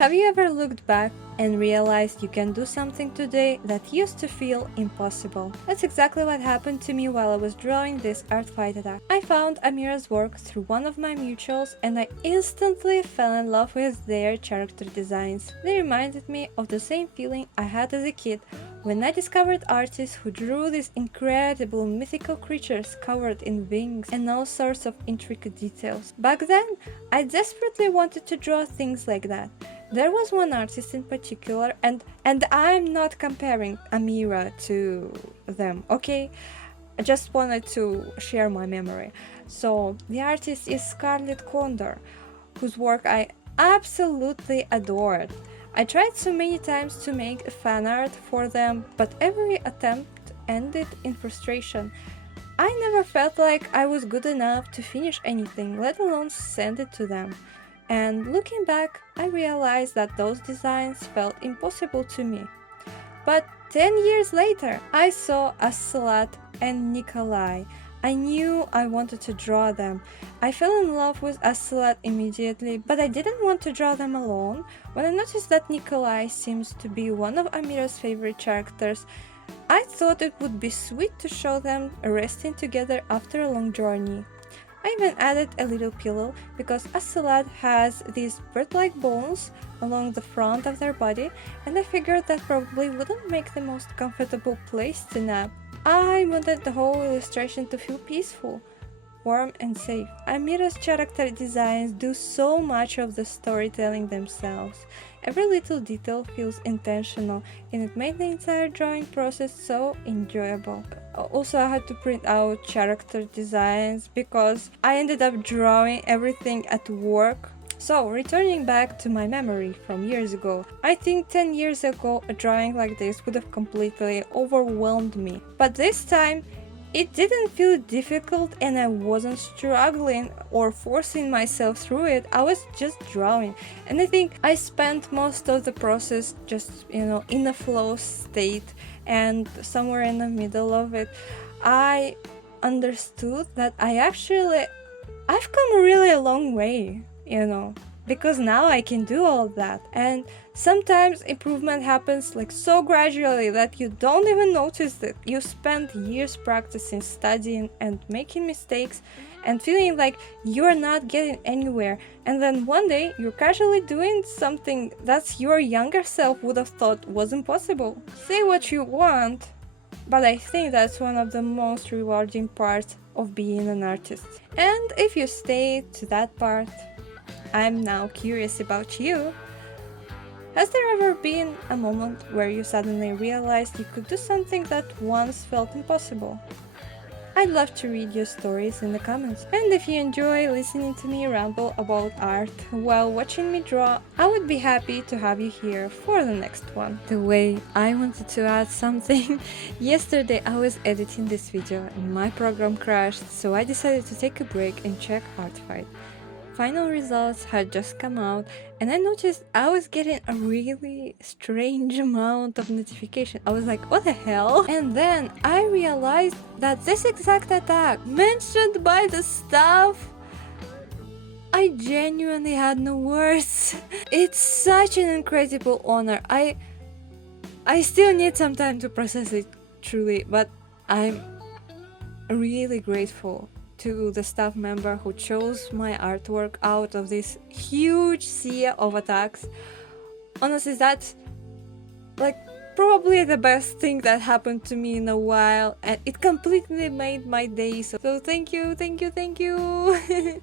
Have you ever looked back and realized you can do something today that used to feel impossible? That's exactly what happened to me while I was drawing this art fight attack. I found Amira's work through one of my mutuals and I instantly fell in love with their character designs. They reminded me of the same feeling I had as a kid when I discovered artists who drew these incredible mythical creatures covered in wings and all sorts of intricate details. Back then, I desperately wanted to draw things like that. There was one artist in particular, and I'm not comparing Amira to them, okay? I just wanted to share my memory. So the artist is Scarlet Condor, whose work I absolutely adored. I tried so many times to make a fan art for them, but every attempt ended in frustration. I never felt like I was good enough to finish anything, let alone send it to them. And looking back, I realized that those designs felt impossible to me. But 10 years later, I saw Ocelot and Nikolai. I knew I wanted to draw them. I fell in love with Ocelot immediately, but I didn't want to draw them alone. When I noticed that Nikolai seems to be one of Amira's favorite characters, I thought it would be sweet to show them resting together after a long journey. I even added a little pillow because Ocelot has these bird-like bones along the front of their body, and I figured that probably wouldn't make the most comfortable place to nap. I wanted the whole illustration to feel peaceful, warm and safe. Amira's character designs do so much of the storytelling themselves. Every little detail feels intentional, and it made the entire drawing process so enjoyable. Also, I had to print out character designs because I ended up drawing everything at work. So, returning back to my memory from years ago, I think 10 years ago a drawing like this would have completely overwhelmed me. But this time, it didn't feel difficult and I wasn't struggling or forcing myself through it. I was just drawing. And I think I spent most of the process just, in a flow state, and somewhere in the middle of it, I understood that I've come really a long way, because now I can do all that. And sometimes improvement happens like so gradually that you don't even notice it. You spend years practicing, studying and making mistakes and feeling like you're not getting anywhere, and then one day you're casually doing something that your younger self would have thought was impossible. Say what you want, but I think that's one of the most rewarding parts of being an artist. And if you stay to that part, I'm now curious about you. Has there ever been a moment where you suddenly realized you could do something that once felt impossible? I'd love to read your stories in the comments. And if you enjoy listening to me ramble about art while watching me draw, I would be happy to have you here for the next one. The way I wanted to add something. Yesterday I was editing this video and my program crashed, so I decided to take a break and check Artfight. Final results had just come out and I noticed I was getting a really strange amount of notification. I was like, what the hell? And then I realized that this exact attack mentioned by the staff, I genuinely had no words. It's such an incredible honor. I still need some time to process it truly, but I'm really grateful to the staff member who chose my artwork out of this huge sea of attacks. Honestly, that's like probably the best thing that happened to me in a while, and it completely made my day. So thank you, thank you, thank you.